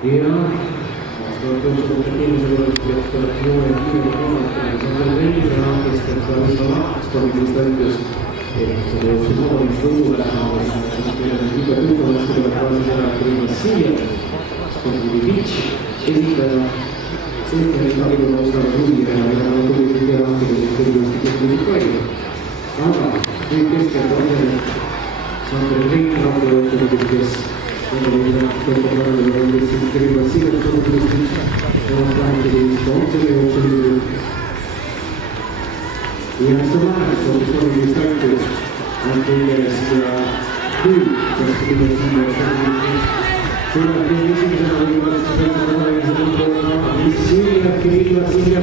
Ja vastavalt jooksupunktid eelmise korraldus peaks noore kiirega kolmandale Sander Veidra, kes peaks väga lahtstoimides täitus eelmise jooksu noormis võidule, juba tuttavasti tuleb kaasa ära Krimas Siia, Stondili Vitš, esitaja, Seeteri Targu Nostava Ruudile ja tuli tea hankidest kõigest keskmine palju. Aga nüüd keskelt on Sander Veidra, kes Krimas Siia, Stondili Vitš, ja tähendab otsele jooksu ja seda lahendus, mis oli vist täitus, on kõigest nüüd, kas kõigest tuleb teie esimesena või valitsusel, mis Siia, Krimas Siia,